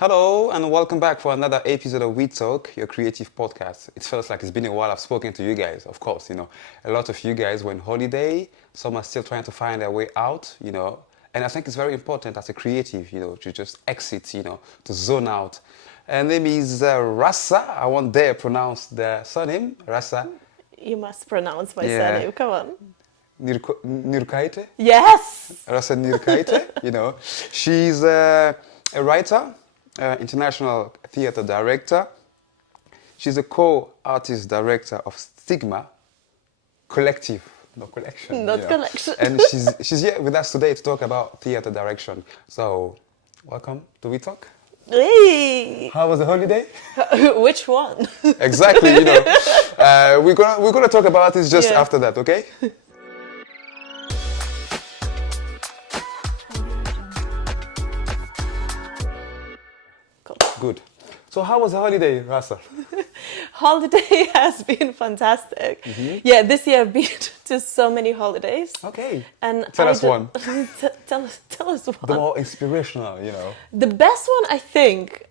Hello and welcome back for another episode of We Talk, your creative podcast. It feels like it's been a while I've spoken to you guys. Of course, a lot of you guys were on holiday. Some are still trying to find their way out. And I think it's very important as a creative, to just exit, to zone out. Her name is Rasa. I won't dare pronounce the surname, Rasa. You must pronounce my Yeah. surname, come on. Niurkaite? Yes! Rasa Niurkaite. She's a writer, international theater director. She's a co-artist director of Stigma Collective, not collection. Not collection. And she's here with us today to talk about theater direction. So, welcome to We Talk. Hey! How was the holiday? Which one? Exactly. We're gonna talk about this just after that, okay? Good. So how was the holiday, Rasa? Holiday has been fantastic. Yeah, this year I've been to so many holidays. Okay. And Tell us one. Tell us one. The more inspirational, The best one, I think,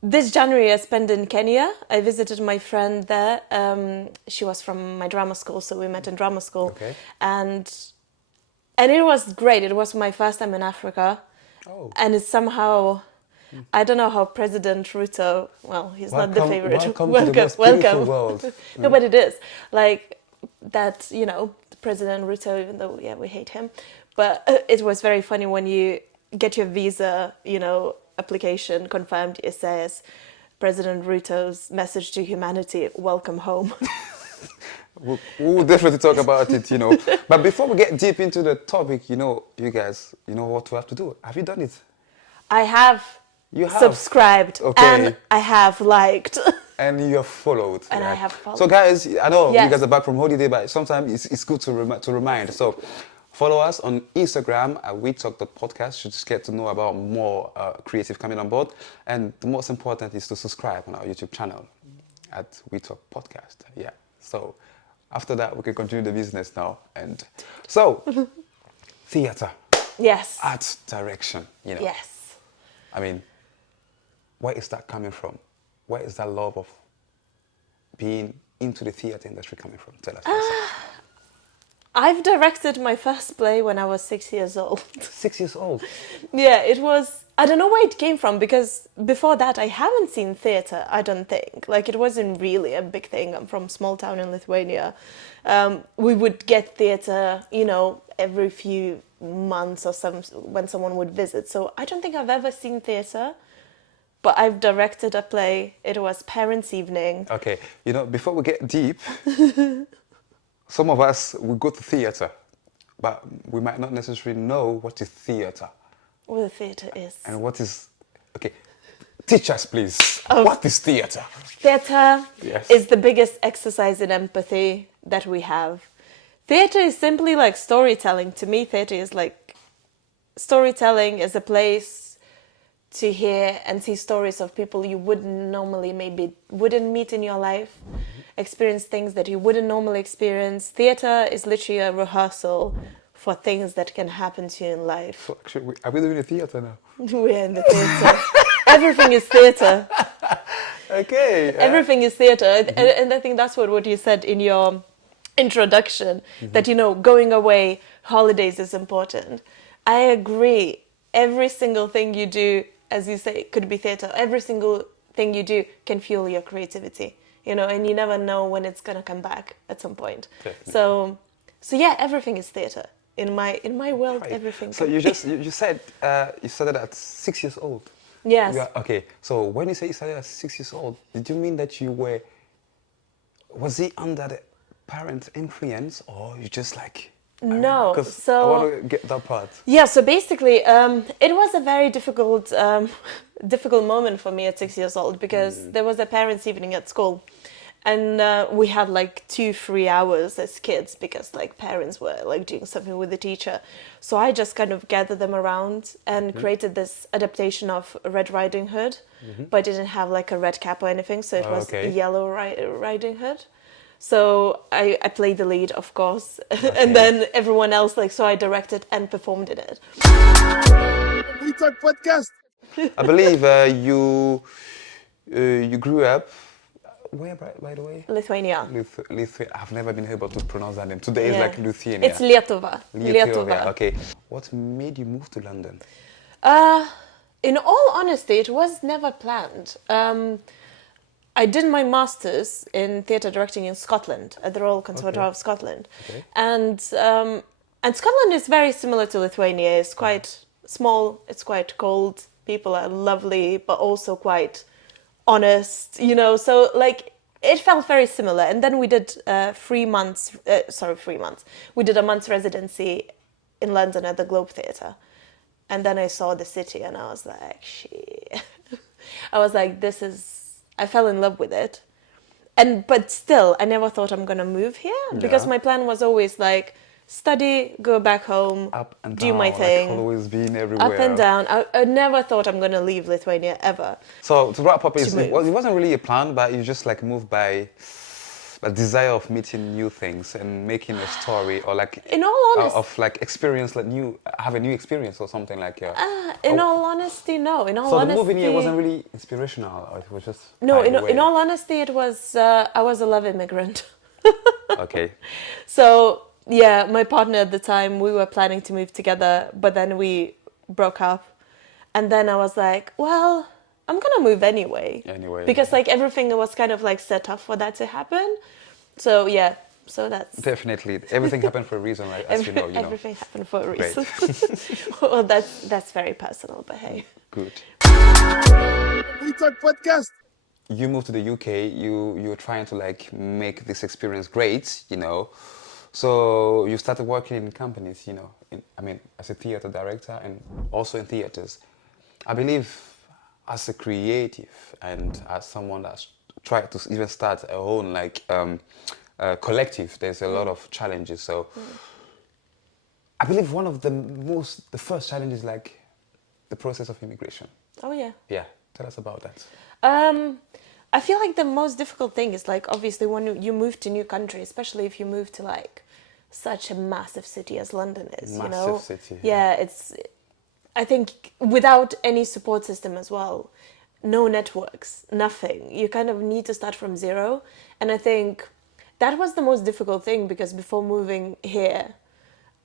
this January I spent in Kenya. I visited my friend there. She was from my drama school, so we met in drama school. Okay. And it was great. It was my first time in Africa. Oh. And it's somehow... I don't know how President Ruto, well, he's not the favorite. Welcome to the most beautiful world. No, but it is. Like that, President Ruto, even though, we hate him. But it was very funny when you get your visa, application confirmed, it says, President Ruto's message to humanity, welcome home. We'll definitely talk about it, But before we get deep into the topic, you guys, what we have to do. Have you done it? I have. You have subscribed, okay. And I have liked. And you have followed. And right? I have followed. So guys, I know Yes. you guys are back from holiday, but sometimes it's good to remind. So follow us on Instagram at WeTalk.podcast to just get to know about more creative coming on board. And the most important is to subscribe on our YouTube channel at We Talk Podcast. Yeah. So after that, we can continue the business now. And so, theater. Yes. Art direction, Yes. I mean, where is that coming from? Where is that love of being into the theater industry coming from? Tell us. I've directed my first play when I was 6 years old. 6 years old? Yeah, it was... I don't know where it came from, because before that I haven't seen theatre, I don't think. Like, it wasn't really a big thing. I'm from a small town in Lithuania. We would get theatre, every few months or when someone would visit. So I don't think I've ever seen theatre. But I've directed a play. It was Parents' Evening. Okay, before we get deep, some of us will go to theatre, but we might not necessarily know what is theatre. What the theatre is. And what is... Okay, teach us, please. Oh. What is theatre? Theatre Yes. is the biggest exercise in empathy that we have. Theatre is simply like storytelling. To me, theatre is like... Storytelling is a place to hear and see stories of people you wouldn't meet in your life, experience things that you wouldn't normally experience. Theatre is literally a rehearsal for things that can happen to you in life. So actually, are we doing a theatre now? We're in the theatre. Everything is theatre. Okay. Everything is theatre. And I think that's what you said in your introduction, that, going away, holidays is important. I agree. Every single thing you do, as you say, could be theatre. Every single thing you do can fuel your creativity, and you never know when it's going to come back at some point. Definitely. So yeah, everything is theatre. In my world, Right. everything. So you started at 6 years old. Yes. Yeah. Okay. So when you say you started at 6 years old, did you mean that was it under the parent influence, or you just like? No. Because So I want to get that part. yeah. So basically, it was a very difficult moment for me at 6 years old, because there was a parents' evening at school. And we had like 2-3 hours as kids, because like parents were like doing something with the teacher. So I just kind of gathered them around and created this adaptation of Red Riding Hood, but I didn't have like a red cap or anything. So it was okay. Yellow Riding Hood. So I played the lead, of course, and then everyone else, so I directed and performed in it. We Talk Podcast. I believe you grew up where, by the way? Lithuania. Lithuania. I've never been able to pronounce that name. Today is Yeah. like Lithuania. It's Lietuva. Lithuania. Okay. What made you move to London? Uh, in all honesty, it was never planned. I did my master's in theatre directing in Scotland at the Royal Conservatoire of Scotland, Okay. and Scotland is very similar to Lithuania. It's quite small. It's quite cold. People are lovely, but also quite honest. You know, so like it felt very similar. And then we did 3 months. 3 months. We did a month's residency in London at the Globe Theatre. And then I saw the city and I was like, shit. I was like, I fell in love with it. But still, I never thought I'm going to move here because my plan was always like, study, go back home, Up and do down, my thing. like always being everywhere. Up and down. I never thought I'm going to leave Lithuania ever. So to wrap up, it move. wasn't really a plan, but you just like moved by a desire of meeting new things and making a story, or like In all honesty, of like experience, like have a new experience or something like. all honesty, no. In all So honesty, the movie here wasn't really inspirational, or it was just no. by the way? In all honesty, it was. I was a love immigrant. Okay. So yeah, my partner at the time, we were planning to move together, but then we broke up, and then I was like, well, I'm gonna move anyway. Because like everything was kind of like set up for that to happen. So yeah, so that's Definitely, everything happened for a reason, right? As you know. everything happened for a Great. reason. Well, that's very personal, but hey. Good. We Talk Podcast. You moved to the UK. You're trying to like make this experience great, So you started working in companies, as a theater director and also in theaters. I believe as a creative and as someone that's tried to even start a own collective, there's a lot of challenges. So I believe one of the first challenge is like the process of immigration. Oh yeah. Yeah, tell us about that. I feel like the most difficult thing is like obviously when you move to new country, especially if you move to like such a massive city as London is, Massive city. Yeah, I think without any support system as well, no networks, nothing. You kind of need to start from zero. And I think that was the most difficult thing because before moving here,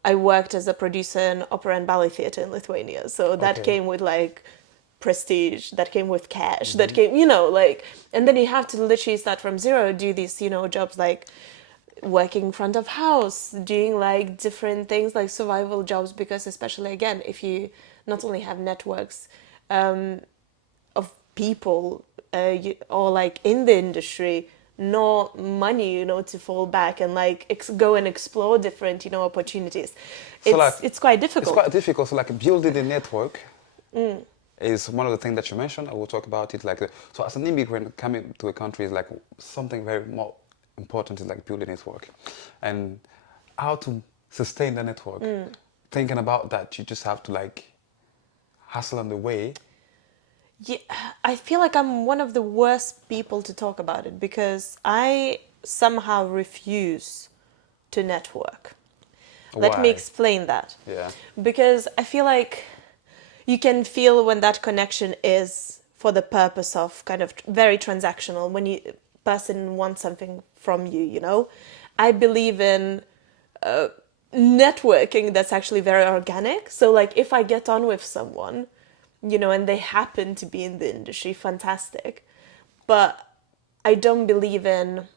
I worked as a producer in opera and ballet theatre in Lithuania. So that came with like prestige, that came with cash, that came, and then you have to literally start from zero, do these, jobs like working front of house, doing like different things like survival jobs, because especially again, if you not only have networks of people or like in the industry, no money, to fall back and like go and explore different, opportunities. It's quite difficult. It's quite difficult. So like building a network is one of the things that you mentioned. I will talk about it. So as an immigrant coming to a country is like something very more important is like building a network and how to sustain the network. Thinking about that, you just have to like hustle on the way. Yeah, I feel like I'm one of the worst people to talk about it because I somehow refuse to network. Let me explain that. Yeah. Because I feel like you can feel when that connection is for the purpose of kind of very transactional, when you person wants something from you, I believe in networking that's actually very organic. So like if I get on with someone, and they happen to be in the industry, fantastic. But I don't believe in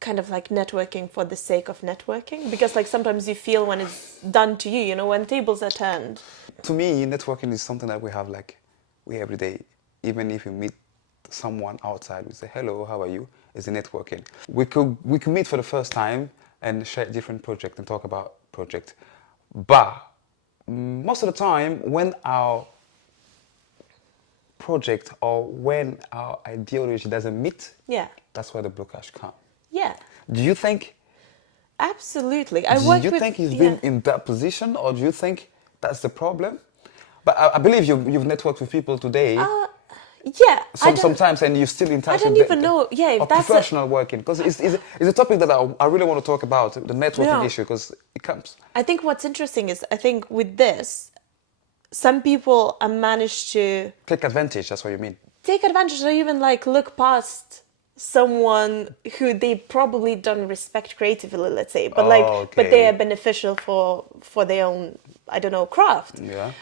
kind of like networking for the sake of networking, because like sometimes you feel when it's done to you, when tables are turned. To me, networking is something that we have we every day. Even if you meet someone outside, we say, hello, how are you? It's a networking. We could meet for the first time and share different projects and talk about projects. But most of the time, when our project or when our ideology doesn't meet, that's where the blockage comes. Yeah. Do you think? Absolutely. Do you think you've been in that position, or do you think that's the problem? But I believe you've networked with people today. Yeah. Sometimes, and you're still in touch. I don't even know. Yeah, if or that's professional working, because it's a topic that I really want to talk about, the networking issue, because it comes. I think what's interesting is, I think with this, some people manage to Take advantage, that's what you mean. take advantage or even like look past someone who they probably don't respect creatively, let's say, but like but they Okay. are beneficial for their own, I don't know, craft. Yeah.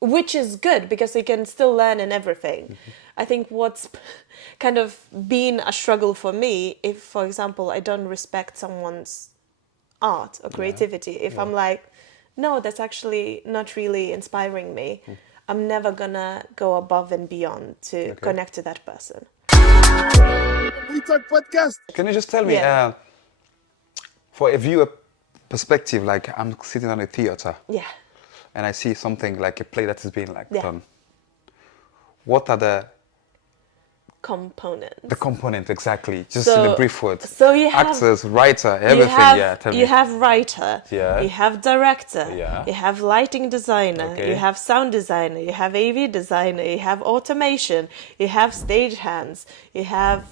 Which is good because you can still learn in everything. I think what's kind of been a struggle for me, if for example I don't respect someone's art or creativity, if I'm like, no, that's actually not really inspiring me, I'm never gonna go above and beyond to connect to that person. We Talk Podcast. Can you just tell me, Yeah. for a viewer perspective, like I'm sitting on a theater Yeah. and I see something like a play that is being like Yeah. done. What are the Components. components exactly? Just in the brief words. So you have actors, writer, everything. Tell you me. have writer, Yeah. you have director, Yeah. you have lighting designer, Okay. you have sound designer, you have AV designer, you have automation, you have stage hands, you have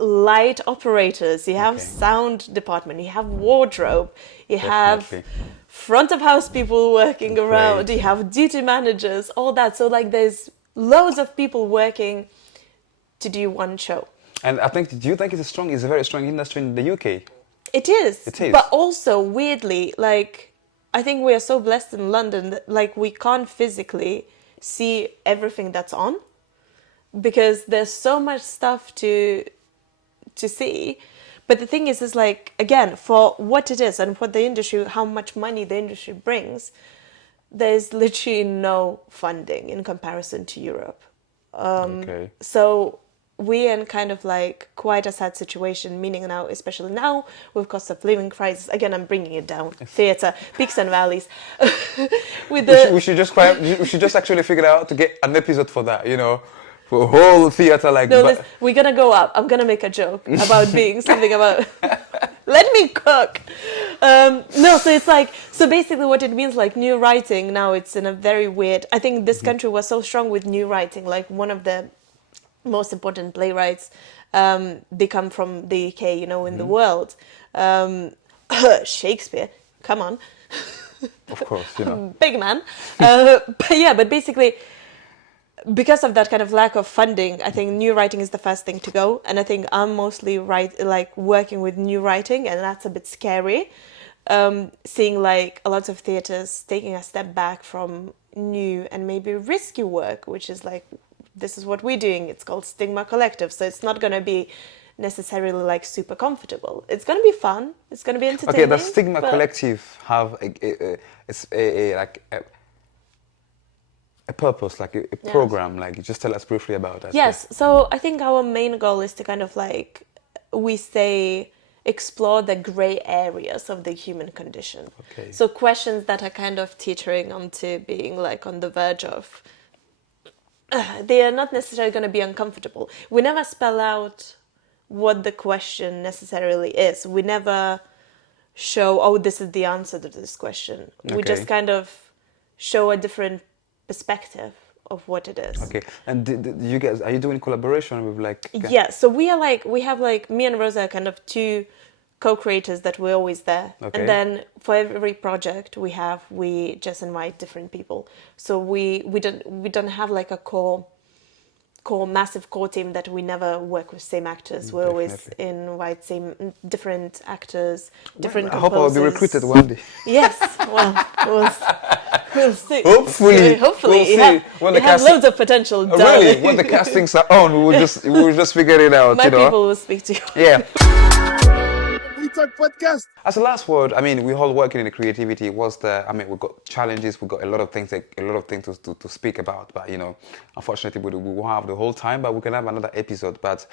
light operators, you have Okay. sound department, you have wardrobe, you have Definitely. front of house people working around, Great. you have duty managers, all that. So like there's loads of people working to do one show. And I think, do you think it's a very strong industry in the UK? It is. It is. But also, weirdly, like, I think we are so blessed in London that, like, we can't physically see everything that's on because there's so much stuff to see. But the thing is like, again, for what it is and what the industry, how much money the industry brings, there's literally no funding in comparison to Europe. Okay. So we're in kind of like quite a sad situation, meaning now, especially now with cost of living crisis. Again, I'm bringing it down. Theatre, peaks and valleys. With We should just actually figure out to get an episode for that, for a whole theater like no, that. we're gonna go up. I'm gonna make a joke about being something about. Let me cook. No, so it's like, so basically what it means, like new writing now, it's in a very weird. I think this country was so strong with new writing. Like one of the most important playwrights, they come from the UK, in the world. Shakespeare, come on. Of course, Big man. But basically, because of that kind of lack of funding, I think new writing is the first thing to go. And I think I'm mostly working with new writing, and that's a bit scary. Seeing like a lot of theaters taking a step back from new and maybe risky work, which is like, this is what we're doing. It's called Stigma Collective. So it's not going to be necessarily like super comfortable. It's going to be fun. It's going to be entertaining. Okay, the Stigma Collective have a purpose, like a program. Like, just tell us briefly about that. Yes. So I think our main goal is to kind of like, explore the gray areas of the human condition. Okay. So questions that are kind of teetering onto being like on the verge of, they are not necessarily going to be uncomfortable. We never spell out what the question necessarily is. We never show, oh, this is the answer to this question. We Okay. just kind of show a different perspective of what it is. Okay, and you guys, are you doing collaboration with like? Yeah, so we have like, me and Rosa are kind of two co-creators that we're always there. Okay. And then for every project we just invite different people. So we don't have like a massive core team that we never work with same actors. We always Definitely. invite different actors, different I hope I will composers. be recruited one day. Yes, well, we'll see. Hopefully. Hopefully, We'll you see. have, When you the have casting- loads of potential. Oh, really? When the castings are on, we will just figure it out. My people will speak to you. Yeah. We Talk Podcast. As a last word, I mean, we're all working in the creativity. We've got challenges, we've got a lot of things to speak about. But, unfortunately, we won't have the whole time, but we can have another episode. But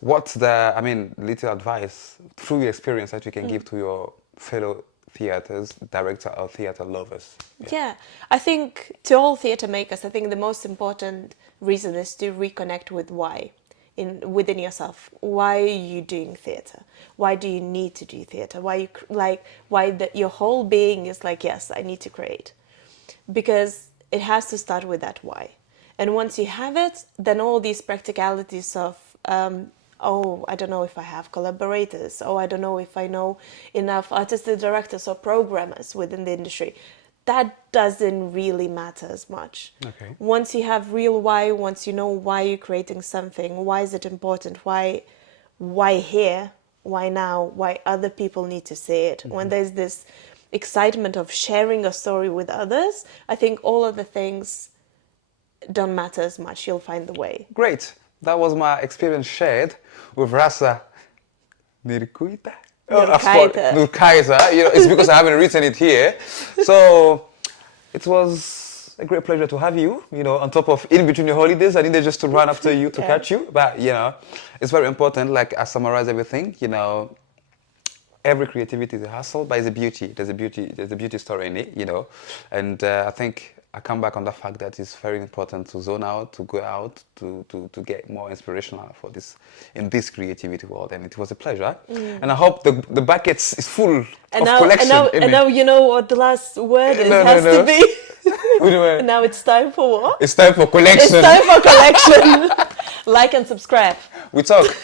what's little advice through your experience that you can give to your fellow theaters, director or theater lovers? Yeah, I think to all theatre makers, I think the most important reason is to reconnect with why. Within yourself. Why are you doing theatre? Why do you need to do theatre? Why your whole being is like, yes, I need to create. Because it has to start with that why. And once you have it, then all these practicalities of, I don't know if I have collaborators. I don't know if I know enough artistic directors or programmers within the industry. that doesn't really matter as much. Okay. Once you have real why, once you know why you're creating something, why is it important, why here, why now, why other people need to see it. When there's this excitement of sharing a story with others, I think all of the things don't matter as much. You'll find the way. Great. That was my experience shared with Rasa Niurkaite. Niurkaite. Niurkaite. You know, it's because I haven't written it here. So it was a great pleasure to have you. You know, on top of in between your holidays, I needed just to run after you to catch you. But you know, it's very important. Like I summarize everything. You know, every creativity is a hustle, but it's a beauty. There's a beauty story in it. You know, and I think I come back on the fact that it's very important to zone out, to go out, to get more inspirational for this in this creativity world. And it was a pleasure. And I hope the buckets is full of collection. And now you know what the last word is, has to be. Now it's time for what? It's time for collection. It's time for collection. Like and subscribe. We talk.